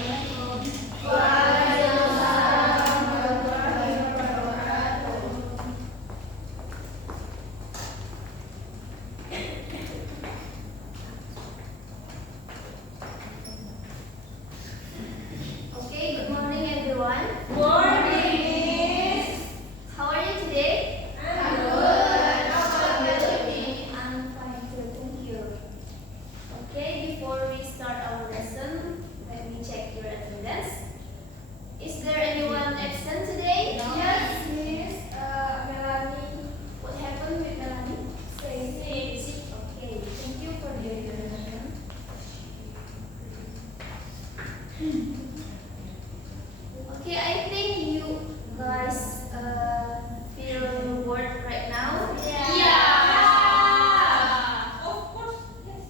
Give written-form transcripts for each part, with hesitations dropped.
Waalaikumsalam warahmatullahi wabarakatuh. Okay, good morning everyone. Morning, Miss. How are you today? I'm good. How about you? I'm fine too, thank you. Okay, before we start our lesson, let me check your attendance. Is there anyone absent today? Yes, Miss. Melanie. What happened with Melanie? Sick. Okay, thank you for the information. Okay, I think you guys feel bored right now. Yeah. Of course. Yes.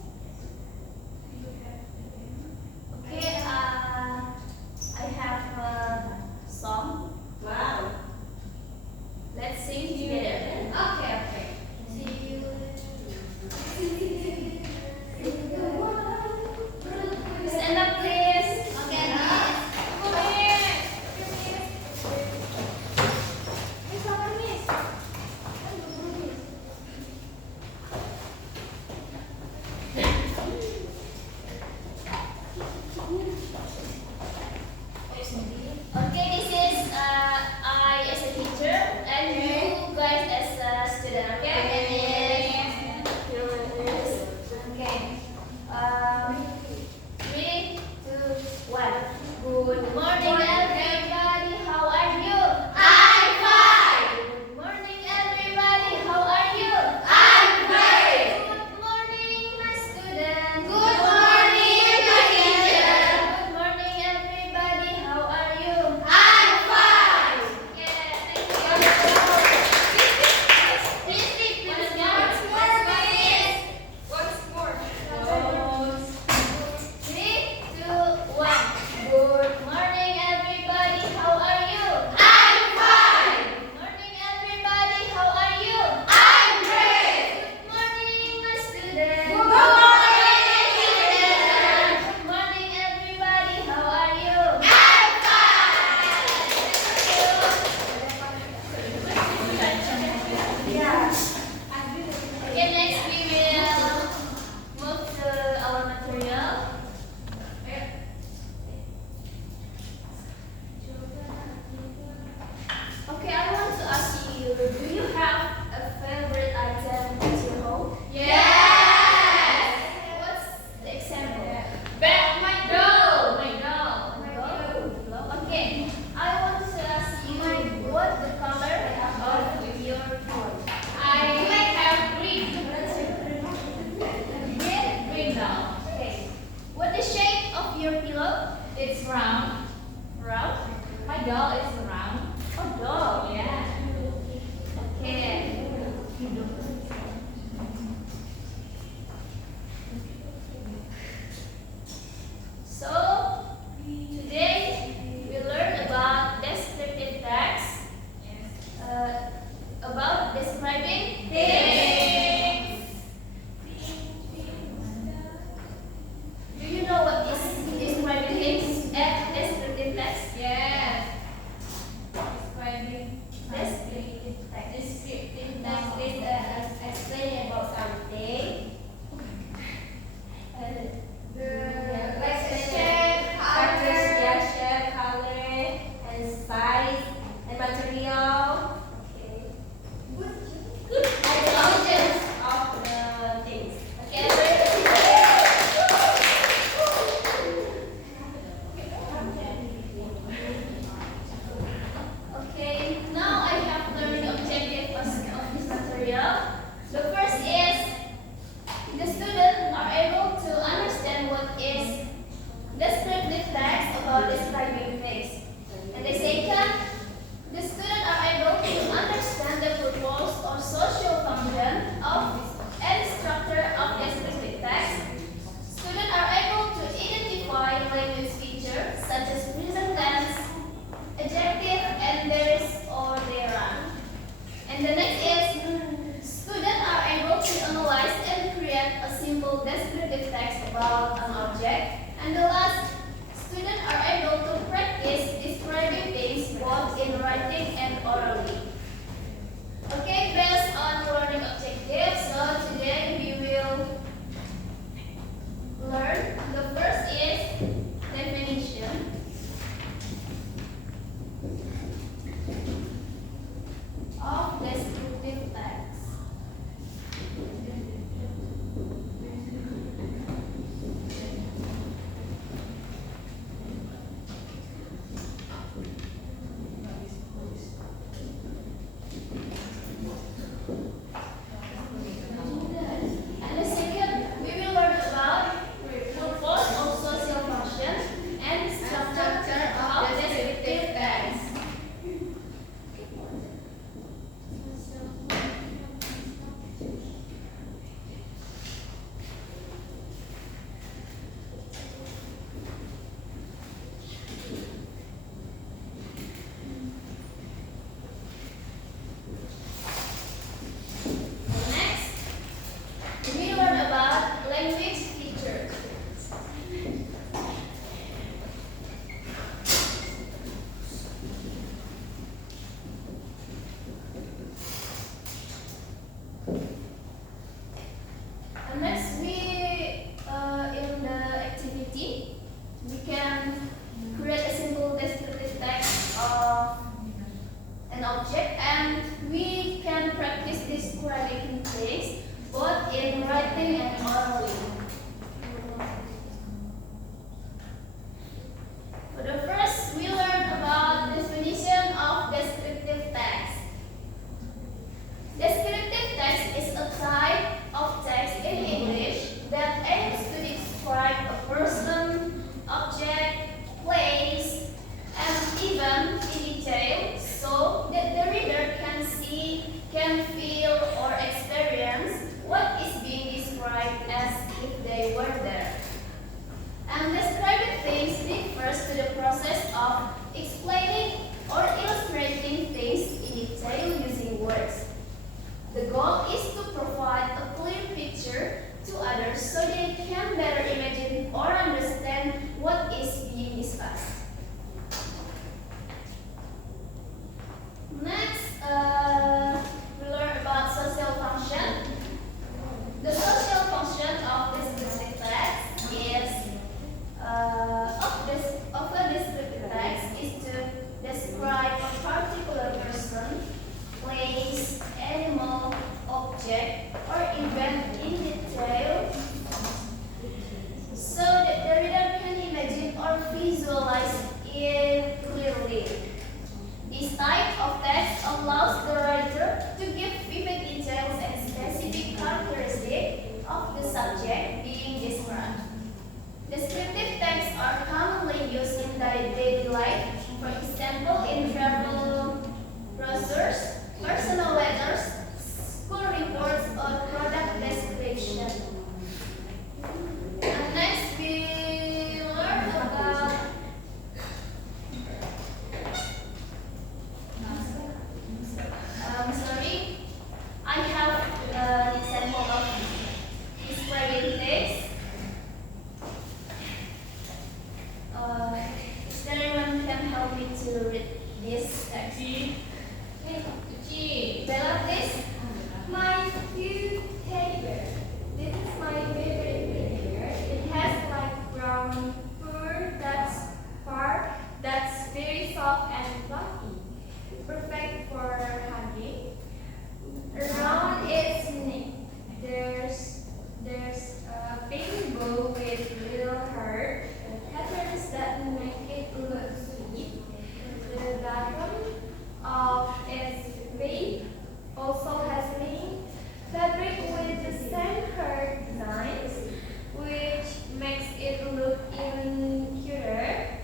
Okay, I have a song. Wow. Let's sing together. Okay. See you. Stand up, please. Okay. Okay, this is I as a teacher and you guys as a student. Okay. Okay. 3, 2, 1. Good morning, everybody. How are you? I'm fine. Good morning, everybody. How are you? I'm great. Good morning, my student. Good morning, my teacher. Good morning, everybody. How are you? I'm fine. Yeah, thank you. Please read, please. Once more, Miss. Once more. 3, 2, 1. Good morning, everybody. How are you? I'm fine. Good morning, everybody. How are you? I'm great. Good morning, my student. Good morning, teacher. Good morning, everybody. How are you? I'm fine. Yeah. Okay, next we will move to our material. Okay, I want to ask you, do you have a favorite item at your home? Yes. What's the example? My doll. My doll. Doll? Okay, I want to ask you, what the color of your toy? I have green. Green doll. Okay. What the shape of your pillow? It's round. Round? My doll is round. Oh, doll. Yeah. Okay. So, today we learn about descriptive text, about describing Things. Do you know what is describing things? Descriptive text. Yes. Describing. Descriptive text. Descriptive text is explaining about something. Like the shape, color, and size, and material, Okay. and the origins of the things. Okay. Okay. Now I have learned the objective of this material. The first is the students are able to understand what is descriptive text about describing things. And the second, the students are able to understand the purpose or social function of and structure of descriptive text. Students are able to identify language features such as present tense, adjective, and there is or there are. And the next is students are able to analyze and create a simple descriptive text about an object. And the last, students are goal is to provide a clear picture to others so they can better imagine or understand what is being discussed. Next, we learn about social function. The social function of descriptive text is of a descriptive text is to describe a particular person, place, animal, object, or event in detail, so that the reader can imagine or visualize it clearly. This type of text allows the writer to give vivid details and specific characteristics of the subject being described. Descriptive texts are commonly used in daily life, for example, in travel brochures, personal letters, school reports, or product description. And next, we learn about I have an example of describing text. Is there anyone can help me to read this text? Bella, please. My cute teddy bear. This is my favorite teddy bear. It has like brown fur that's very soft and fluffy. Perfect for hugging. Around its neck, there's a pink bow with little heart patterns that make it look sweet. The bottom of its base also has pink fabric with the same heart designs, which makes it look even cuter.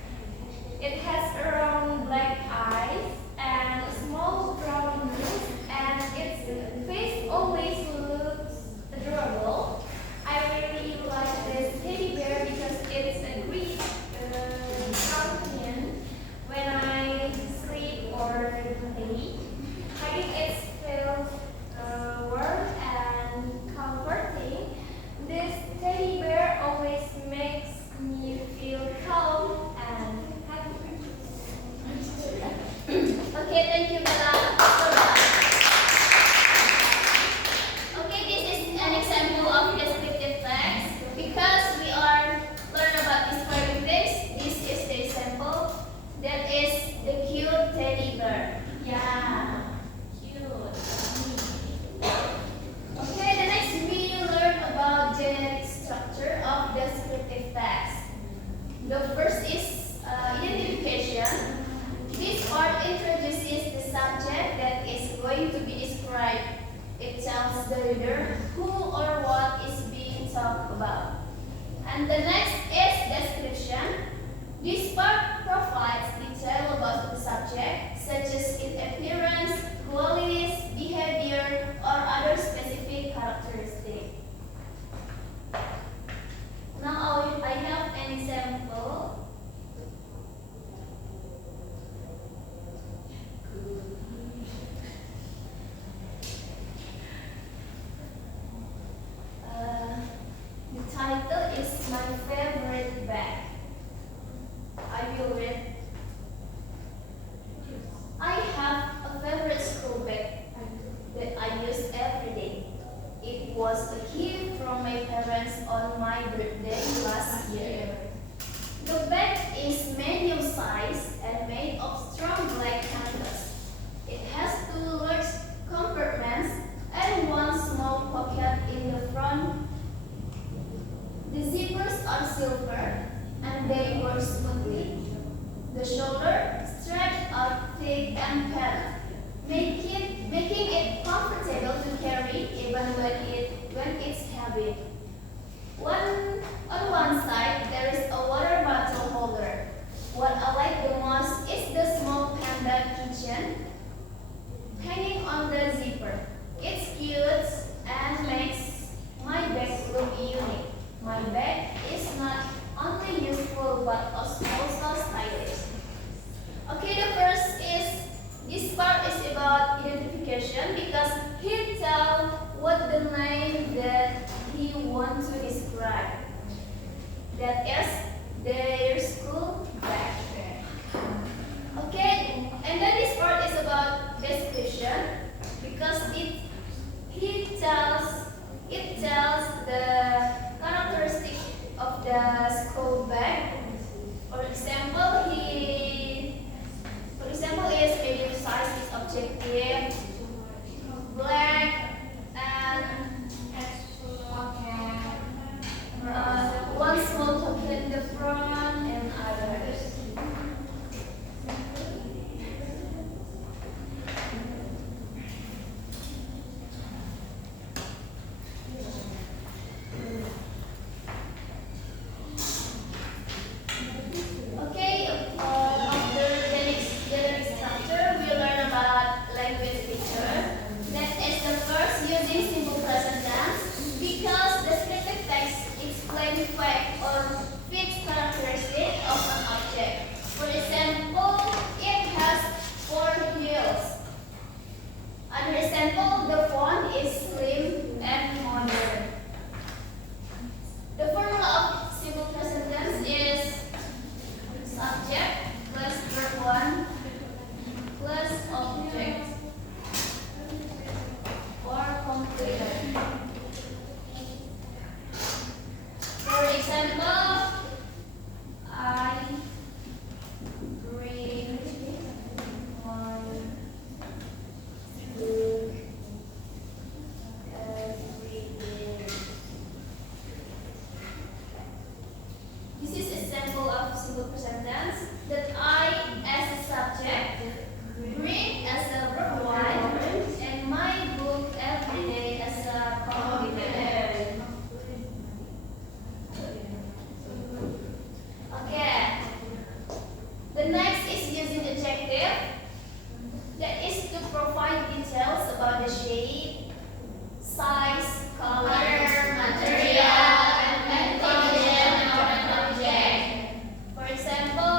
It has round black eyes and a small brown nose, and its face always looks adorable. I really like this teddy bear because it's a great companion when I sleep or play. Hugging it feels warm and comforting. This teddy bear always makes me feel calm and happy. Okay, thank you, Bella. Okay, this is an example of descriptive text. Because we are learning about describing text, this is the example. That is the cute teddy bear. Yeah, cute. Okay, the next we learn about generic structure of descriptive text. The first is identification. This part introduces the subject that is going to be described. It tells the reader who or what is being talked about. And the next is description. This part provides detail about the subject, such as its appearance, qualities, behavior, or other specific characteristics. Now I have an example. The title is My Favorite Bag. I will read. I have a favorite school bag that I use every day. It was a gift from my parents on my birthday last year. The bag is medium sized and made of strong black canvas. It has 2 large compartments and 1 small pocket in the front. The zippers are silver and they work smoothly. The shoulder straps are thick and padded, making it comfortable to carry even when it's heavy. On one side there is a water bottle holder. What I like the most is the small panda keychain hanging on the zipper. It's cute and makes my bag look unique. My bag is not only useful but also stylish. Okay, the first is, this part is about identification because he tell what the name that he want to describe. That is their school bag. Okay, and then this part is about description because it tells the characteristic of the school bag. For example, is medium size is objective, black, and one small pocket in the front and others. Okay, after the next chapter, we learn about language feature. That is the first using simple present tense because descriptive text explain fact or fixed characteristic of an object. For example, it has 4 wheels. Another example, the font is slim and modern. The formula of simple present tense is subject plus verb 1 plus object or completed. For example, I bring my book every day. This is a sample of simple present tense that I as a subject, bring as a verb 1, and my book every day as a complement. Okay. The next is using adjective. That is to provide details about the shape, size, color, material, and condition of an object. For example,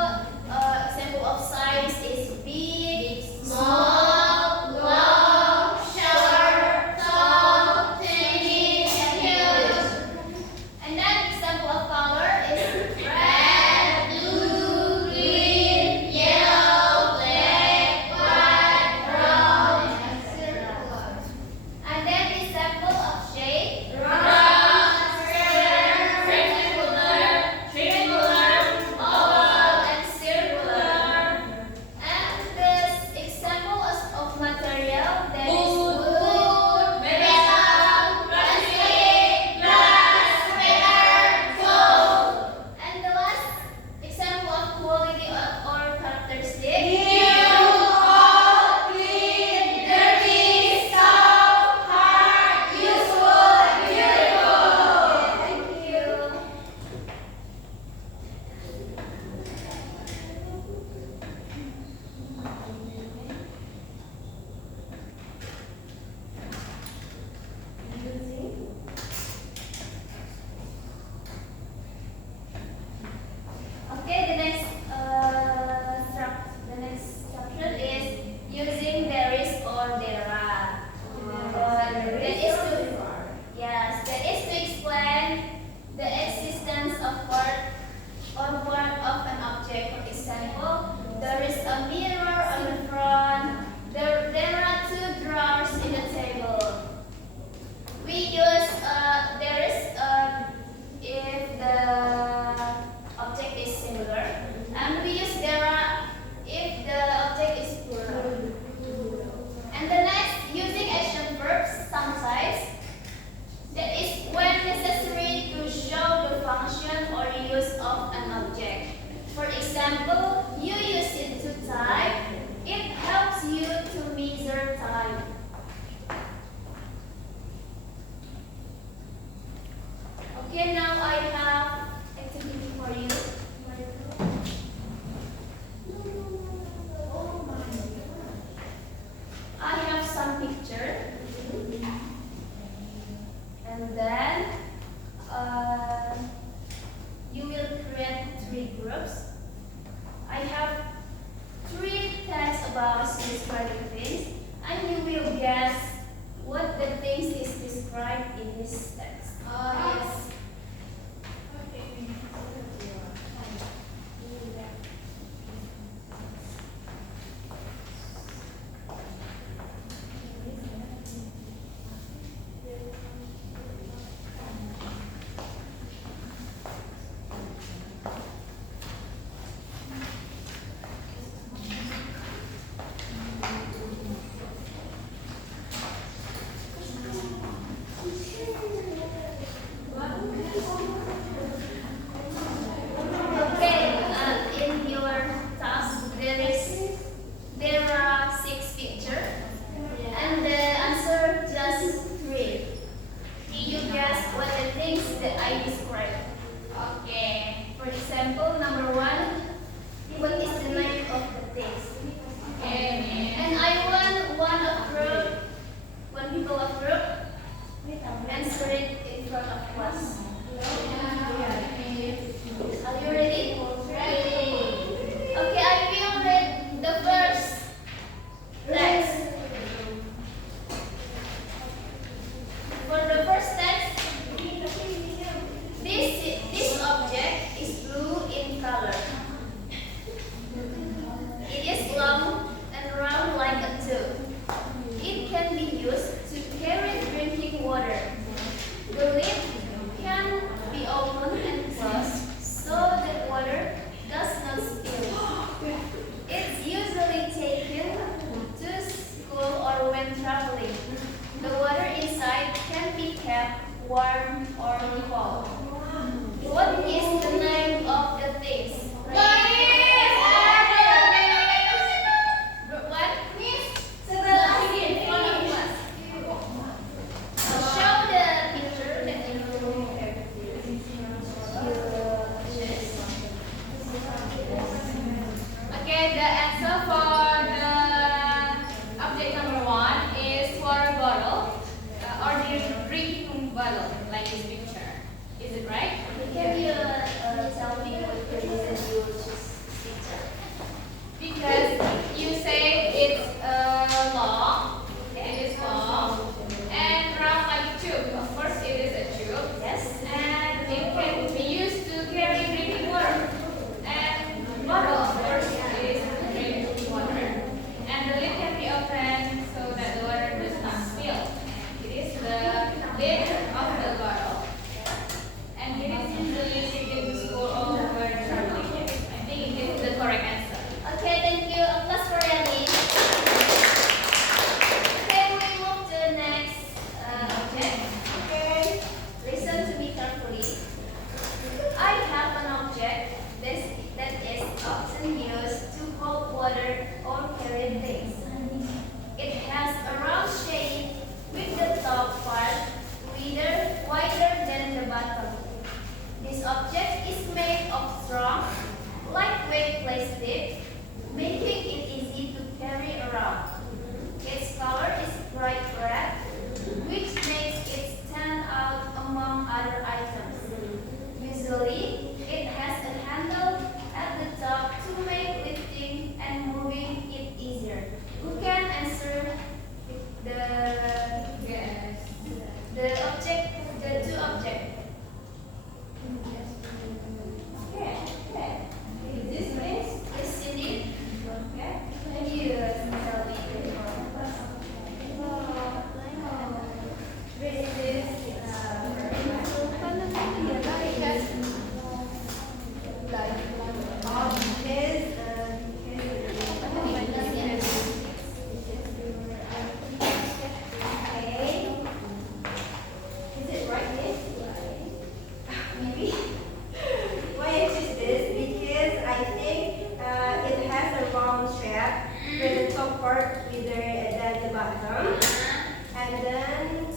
example of size is big, small, long, short, tall, tiny, and huge. And then example of color is red, blue, green, yellow, black, white, brown, and circular. And then example of shape, round, square, rectangular, triangular, oval, and circular. And this example of material that is wood, metal, plastic, glass, paper, gold. And the last example of quality or characteristic. New, old, clean, dirty, soft, hard, useful, and beautiful. Thank you. Okay, the next chapter is using there is or there are. That is to explain the existence of part of an object. For example, there is a mirror on the front. There are 2 drawers in the table. We use there is if the object is singular, and we use there are if the object is plural. And the next, using action verbs sometimes. That is when necessary to show the function or use of an object. For example, you use it to type. It helps you to measure time. Okay, now I have activity for you. I have some picture, and then you will create 3 groups. I have 3 texts about describing things, and you will guess what plastic, making it easy to carry around. Its color is bright red, which makes it stand out among other items. Usually, it has a handle at the top to make lifting and moving it easier. Who can answer the Yes. two objects? Okay. This means Yes, indeed. okay. Thank you, Sally. This is Is it right this? Maybe. Why I choose this? Because I think it has a round shape with the top part bigger than the bottom, and then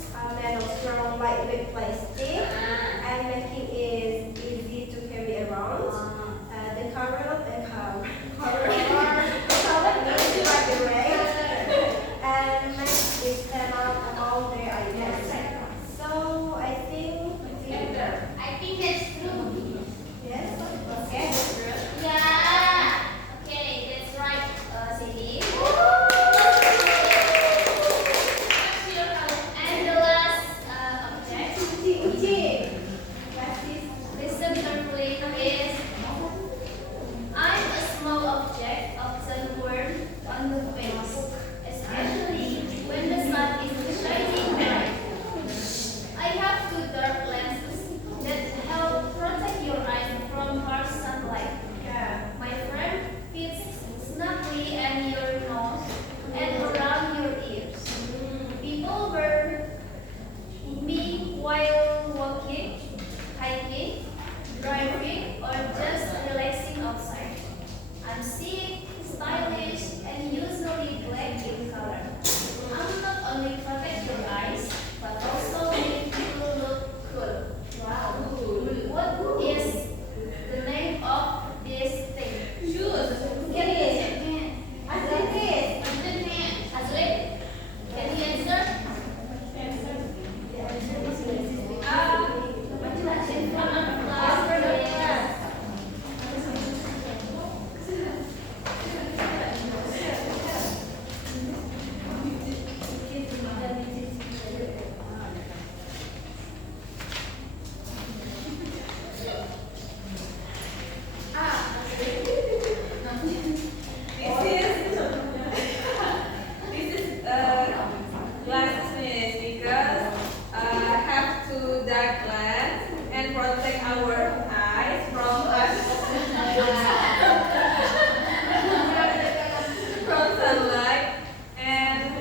made of strong lightweight plastic, and making it easy to carry around. The color is bright red and makes it stand out among their items. So I think I think that's true. yes. Okay, that's true. Yeah. Okay, that's right, Cindy. And the last object, listen carefully, is I'm a small object often worn on the face, especially when the sun is shining bright. I have two dark lenses that help protect your eyes from harsh sunlight. My frame fits snugly in your nose and around your ears. People wear me while walking, hiking, driving, or just relaxing outside. I'm sleek, stylish, and usually black in color. I'm not only protect your eyes, but also make you look cool. Wow. What is the name of this thing? shoes. Can you answer? Azli? Can you answer? This is glasses because have two dark lens and protect our eyes from from sunlight and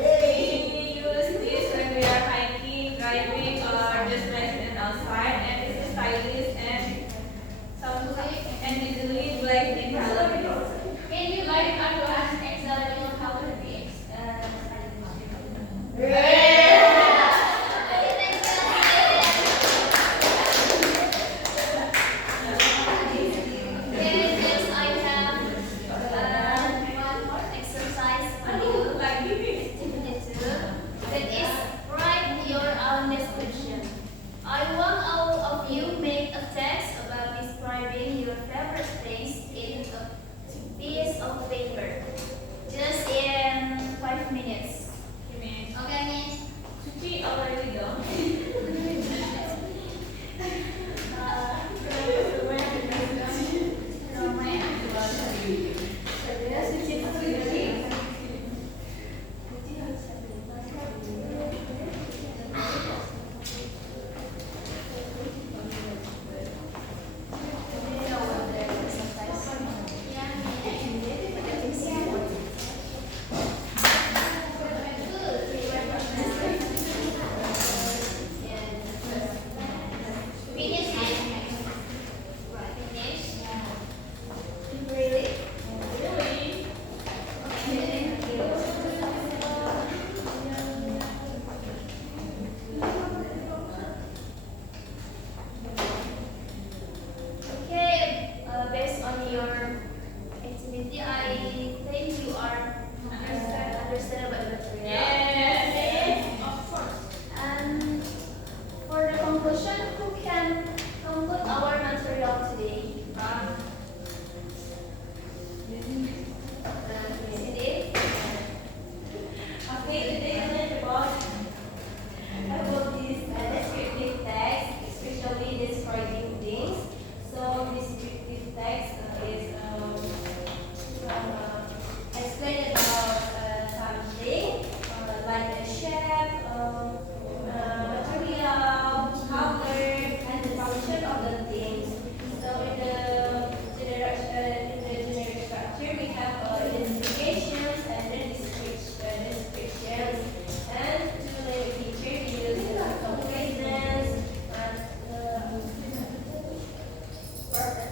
we use this when we are hiking, driving, or just resting outside. And this is stylish and usually black in color. Can you like ask exactly how it is? Yes, I have one more exercise for you. That is write your own description. I want all of you make a text about describing your favorite things in a piece of paper. Just in 5 minutes. Okay, Miss? Suci already done.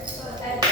So at